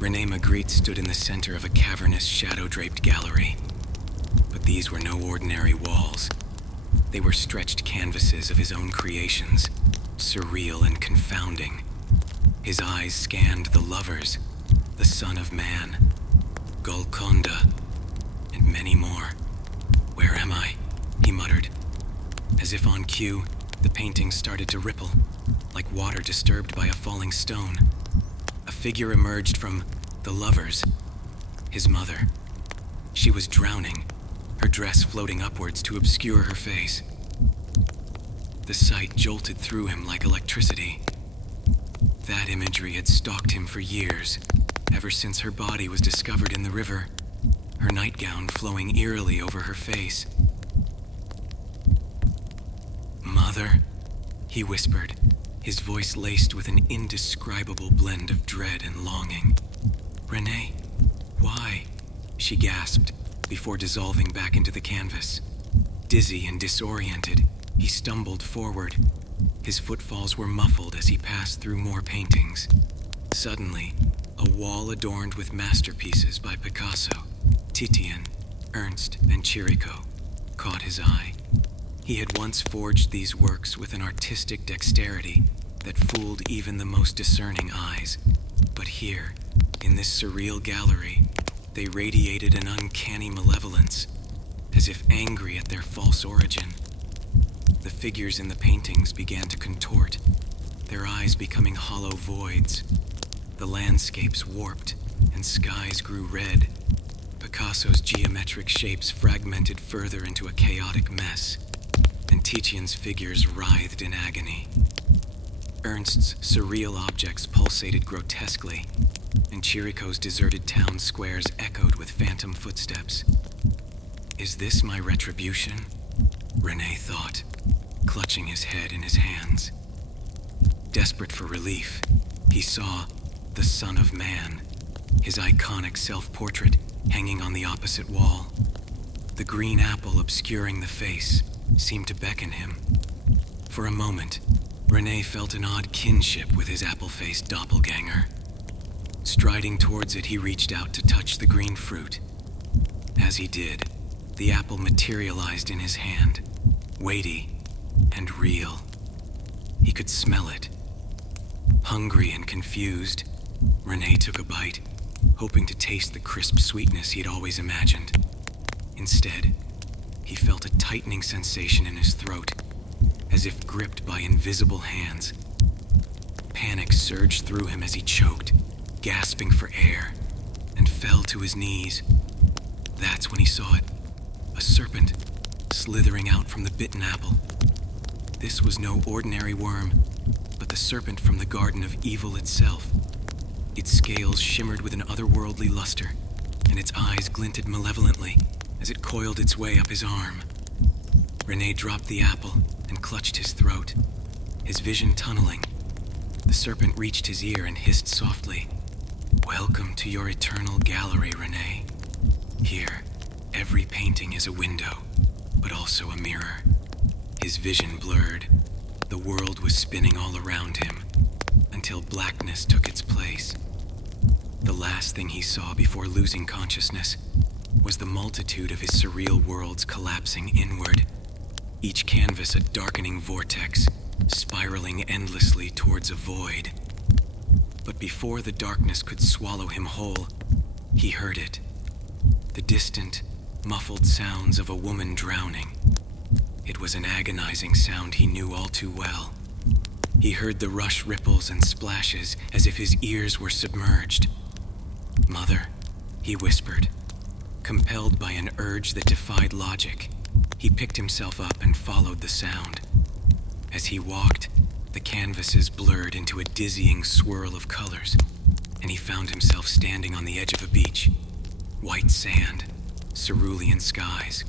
René Magritte stood in the center of a cavernous, shadow-draped gallery. But these were no ordinary walls. They were stretched canvases of his own creations, surreal and confounding. His eyes scanned the lovers, the Son of Man, Golconda, and many more. "Where am I?" he muttered. As if on cue, the painting started to ripple, like water disturbed by a falling stone. A figure emerged from the lovers, his mother. She was drowning, her dress floating upwards to obscure her face. The sight jolted through him like electricity. That imagery had stalked him for years, ever since her body was discovered in the river, her nightgown flowing eerily over her face. "Mother," he whispered, his voice laced with an indescribable blend of dread and longing. "René, why?" she gasped, before dissolving back into the canvas. Dizzy and disoriented, he stumbled forward. His footfalls were muffled as he passed through more paintings. Suddenly, a wall adorned with masterpieces by Picasso, Titian, Ernst, and Chirico caught his eye. He had once forged these works with an artistic dexterity that fooled even the most discerning eyes. But here, in this surreal gallery, they radiated an uncanny malevolence, as if angry at their false origin. The figures in the paintings began to contort, their eyes becoming hollow voids. The landscapes warped, and skies grew red. Picasso's geometric shapes fragmented further into a chaotic mess, and Titian's figures writhed in agony. Ernst's surreal objects pulsated grotesquely, and Chirico's deserted town squares echoed with phantom footsteps. "Is this my retribution?" René thought, clutching his head in his hands. Desperate for relief, he saw the Son of Man, his iconic self-portrait hanging on the opposite wall. The green apple obscuring the face seemed to beckon him. For a moment, René felt an odd kinship with his apple-faced doppelganger. Striding towards it, he reached out to touch the green fruit. As he did, the apple materialized in his hand, weighty and real. He could smell it. Hungry and confused, René took a bite, hoping to taste the crisp sweetness he'd always imagined. Instead, he felt a tightening sensation in his throat, as if gripped by invisible hands. Panic surged through him as he choked, gasping for air, and fell to his knees. That's when he saw it, a serpent slithering out from the bitten apple. This was no ordinary worm, but the serpent from the Garden of Evil itself. Its scales shimmered with an otherworldly luster, and its eyes glinted malevolently as it coiled its way up his arm. René dropped the apple and clutched his throat, his vision tunneling. The serpent reached his ear and hissed softly, "Welcome to your eternal gallery, René. Here, every painting is a window, but also a mirror." His vision blurred. The world was spinning all around him, until blackness took its place. The last thing he saw before losing consciousness was the multitude of his surreal worlds collapsing inward, each canvas a darkening vortex, spiraling endlessly towards a void. But before the darkness could swallow him whole, he heard it. The distant, muffled sounds of a woman drowning. It was an agonizing sound he knew all too well. He heard the rush ripples and splashes as if his ears were submerged. "Mother," he whispered. Compelled by an urge that defied logic, he picked himself up and followed the sound. As he walked, the canvases blurred into a dizzying swirl of colors, and he found himself standing on the edge of a beach. White sand, cerulean skies,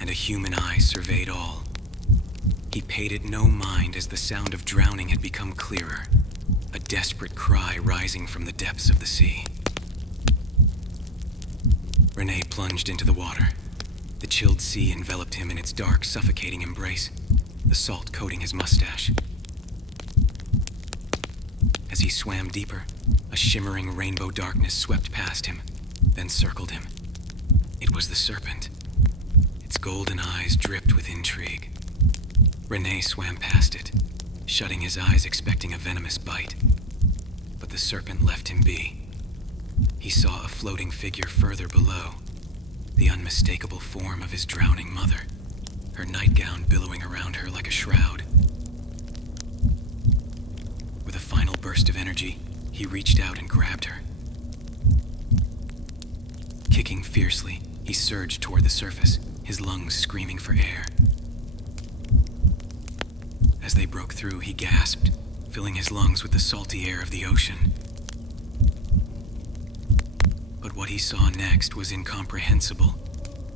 and a human eye surveyed all. He paid it no mind as the sound of drowning had become clearer, a desperate cry rising from the depths of the sea. René plunged into the water. The chilled sea enveloped him in its dark, suffocating embrace, the salt coating his mustache. As he swam deeper, a shimmering rainbow darkness swept past him, then circled him. It was the serpent. Its golden eyes dripped with intrigue. René swam past it, shutting his eyes expecting a venomous bite. But the serpent left him be. He saw a floating figure further below, the unmistakable form of his drowning mother, her nightgown billowing around her like a shroud. With a final burst of energy, he reached out and grabbed her. Kicking fiercely, he surged toward the surface, his lungs screaming for air. As they broke through, he gasped, filling his lungs with the salty air of the ocean. But what he saw next was incomprehensible.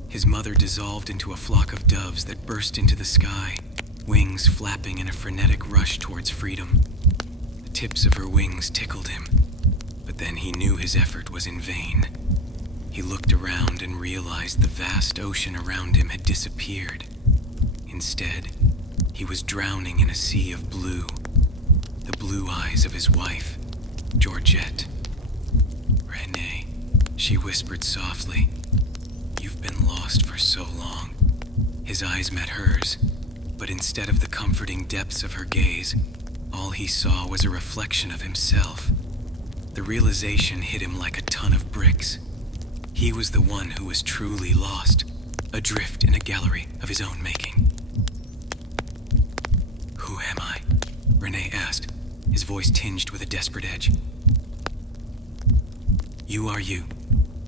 His mother dissolved into a flock of doves that burst into the sky, wings flapping in a frenetic rush towards freedom. The tips of her wings tickled him, but then he knew his effort was in vain. He looked around and realized the vast ocean around him had disappeared. Instead, he was drowning in a sea of blue, the blue eyes of his wife, Georgette. "René," she whispered softly, "you've been lost for so long." His eyes met hers, but instead of the comforting depths of her gaze, all he saw was a reflection of himself. The realization hit him like a ton of bricks. He was the one who was truly lost, adrift in a gallery of his own making. "Who am I?" René asked, his voice tinged with a desperate edge. "You are you,"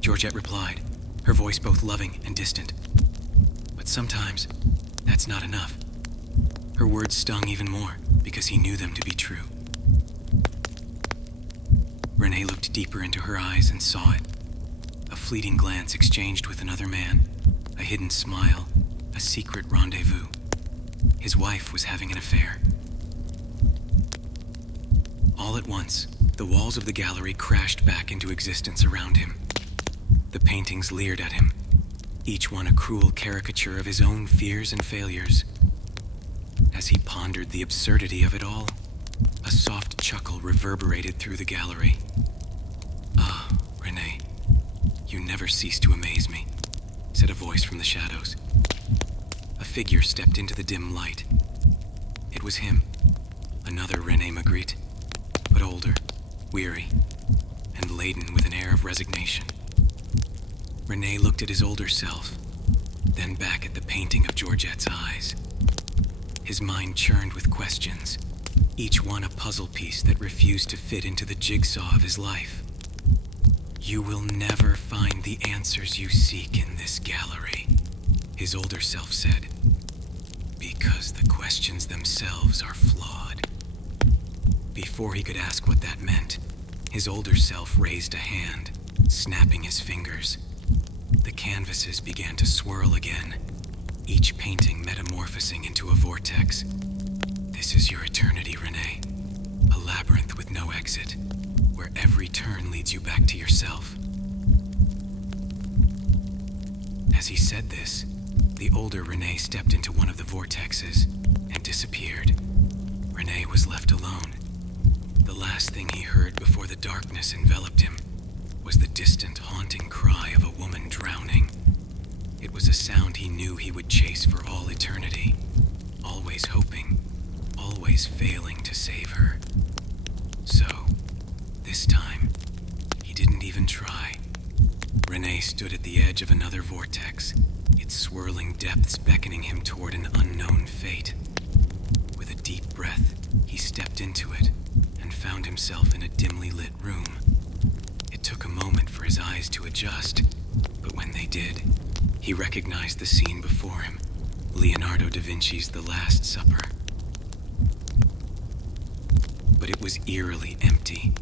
Georgette replied, her voice both loving and distant. "But sometimes, that's not enough." Her words stung even more, because he knew them to be true. René looked deeper into her eyes and saw it. A fleeting glance exchanged with another man, a hidden smile, a secret rendezvous. His wife was having an affair. All at once, the walls of the gallery crashed back into existence around him. The paintings leered at him, each one a cruel caricature of his own fears and failures. As he pondered the absurdity of it all, a soft chuckle reverberated through the gallery. "Ah, René, you never cease to amaze me," said a voice from the shadows. A figure stepped into the dim light. It was him, another René Magritte, but older, weary, and laden with an air of resignation. René looked at his older self, then back at the painting of Georgette's eyes. His mind churned with questions, each one a puzzle piece that refused to fit into the jigsaw of his life. "You will never find the answers you seek in this gallery," his older self said, "because the questions themselves are flawed." Before he could ask what that meant, his older self raised a hand, snapping his fingers. The canvases began to swirl again, each painting metamorphosing into a vortex. "This is your eternity, René, a labyrinth with no exit, where every turn leads you back to yourself." As he said this, the older René stepped into one of the vortexes and disappeared. René was left alone. The last thing he heard before the darkness enveloped him was the distant, haunting cry of a woman drowning. It was a sound he knew he would chase for all eternity, always hoping, always failing to save her. So, this time, he didn't even try. René stood at the edge of another vortex, its swirling depths beckoning him toward an unknown fate. With a deep breath, he stepped into it and found himself in a dimly lit room. It took a moment for his eyes to adjust, but when they did, he recognized the scene before him, Leonardo da Vinci's The Last Supper. But it was eerily empty.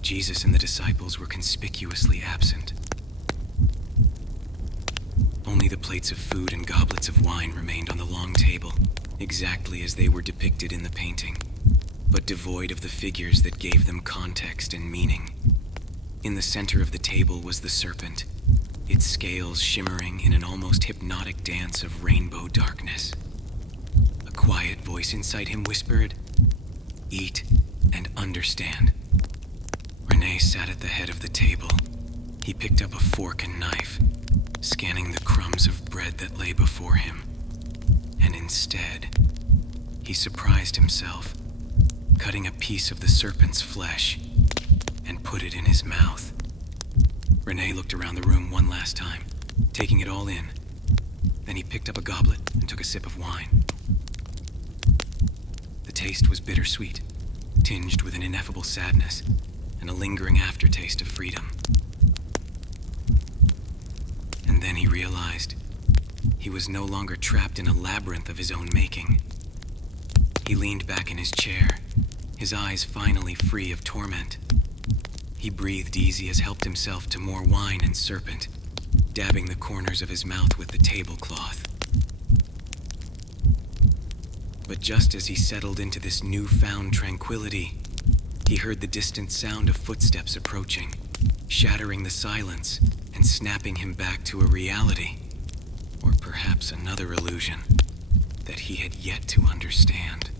Jesus and the disciples were conspicuously absent. Only the plates of food and goblets of wine remained on the long table, exactly as they were depicted in the painting, but devoid of the figures that gave them context and meaning. In the center of the table was the serpent, its scales shimmering in an almost hypnotic dance of rainbow darkness. A quiet voice inside him whispered, "Eat and understand." René sat at the head of the table. He picked up a fork and knife, scanning the crumbs of bread that lay before him. And instead, he surprised himself, cutting a piece of the serpent's flesh and put it in his mouth. René looked around the room one last time, taking it all in. Then he picked up a goblet and took a sip of wine. The taste was bittersweet, tinged with an ineffable sadness and a lingering aftertaste of freedom. And then he realized he was no longer trapped in a labyrinth of his own making. He leaned back in his chair, his eyes finally free of torment. He breathed easy as helped himself to more wine and Serpent, dabbing the corners of his mouth with the tablecloth. But just as he settled into this newfound tranquility, he heard the distant sound of footsteps approaching, shattering the silence and snapping him back to a reality, or perhaps another illusion, that he had yet to understand.